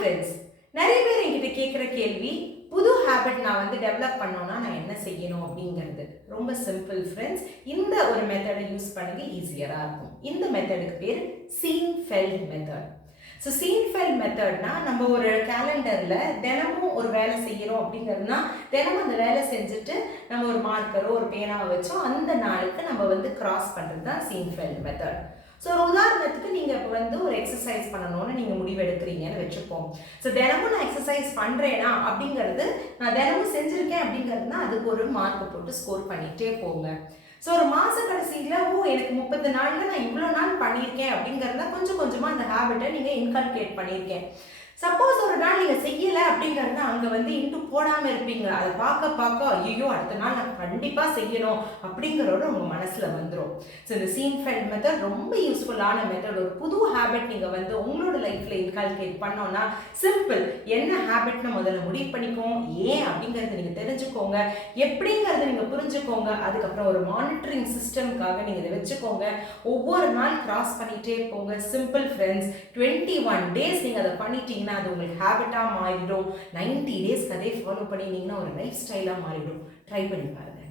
Friends, நிறைய பேர் என்கிட்ட கேட்குற கேள்வி, புது ஹேபிட் நான் வந்து டெவலப் பண்ணோன்னா நான் என்ன செய்யணும் அப்படிங்கிறது. ரொம்ப சிம்பிள் ஃப்ரெண்ட்ஸ். இந்த ஒரு மெத்தடை யூஸ் பண்ணுங்க, ஈஸியராக இருக்கும். இந்த மெத்தடுக்கு பேர் சீன்ஃபெல்ட் மெத்தட். ஸோ சீன்ஃபெல்ட் மெத்தட்னா, நம்ம ஒரு கேலண்டரில் தினமும் ஒரு வேலை செய்கிறோம் அப்படிங்கிறதுனா, தினமும் அந்த வேலை செஞ்சுட்டு நம்ம ஒரு மார்க்கரோ ஒரு பேனாவை வச்சோ அந்த நாளுக்கு நம்ம வந்து கிராஸ் பண்ணுறது தான் சீன்ஃபெல்ட் மெத்தட். ஸோ ஒரு உதாரணத்துக்கு நீங்கள் இப்போ வந்து ஒரு எக்ஸசைஸ் பண்ணணும்னு நீங்கள் முடிவு எடுக்கிறீங்கன்னு வச்சுப்போம். ஸோ தினமும் நான் எக்ஸசைஸ் பண்ணுறேனா அப்படிங்கிறது, நான் தினமும் செஞ்சுருக்கேன் அப்படிங்கிறதுனா அதுக்கு ஒரு மார்க் போட்டு ஸ்கோர் பண்ணிகிட்டே போங்க. ஸோ ஒரு மாத கடைசியில் எனக்கு 30 நாளில் நான் இவ்வளோ நாள் பண்ணியிருக்கேன் அப்படிங்கிறத கொஞ்சம் கொஞ்சமாக அந்த ஹேபிட்டை நீங்கள் இன்கல்கேட் பண்ணியிருக்கேன். சப்போஸ் ஒரு நாள் நீங்கள் செய்யலை அப்படிங்கிறத அங்கே வந்து இன்ட்டு போடாமல் இருப்பீங்க. அதை பார்க்க ஐயோ அடுத்த நாள் நான் கண்டிப்பாக செய்யணும் அப்படிங்கிறோட உங்கள் மனசில் வந்துடும். ஸோ இந்த சீன்ஃபெல்ட் மெத்தட் ரொம்ப யூஸ்ஃபுல்லான மெத்தட். ஒரு புது ஹேபிட் நீங்கள் வந்து உங்களோட லைஃப்பில் இன்கல்கேட் பண்ணோன்னா சிம்பிள். என்ன ஹேபிட்னு முதல்ல முடிவு பண்ணிக்கோங்க, ஏன் அப்படிங்கிறத நீங்கள் தெரிஞ்சுக்கோங்க, எப்படிங்கிறத நீங்கள் புரிஞ்சுக்கோங்க. அதுக்கப்புறம் ஒரு மானிட்டரிங் சிஸ்டம்காக நீங்கள் இதை வச்சுக்கோங்க. ஒவ்வொரு நாள் கிராஸ் பண்ணிகிட்டே போங்க. Simple friends. 21 டேஸ் நீங்கள் அதை பண்ணிட்டீங்கன்னா அது உங்களுக்கு ஹேபிட்டாக மாறிடும். 90 டேஸ்க்கு அதே ஃபாலோ பண்ணினீங்கன்னா ஒரு லைஃப் ஸ்டைலாக மாறிடும். ட்ரை பண்ணி பாருங்கள்.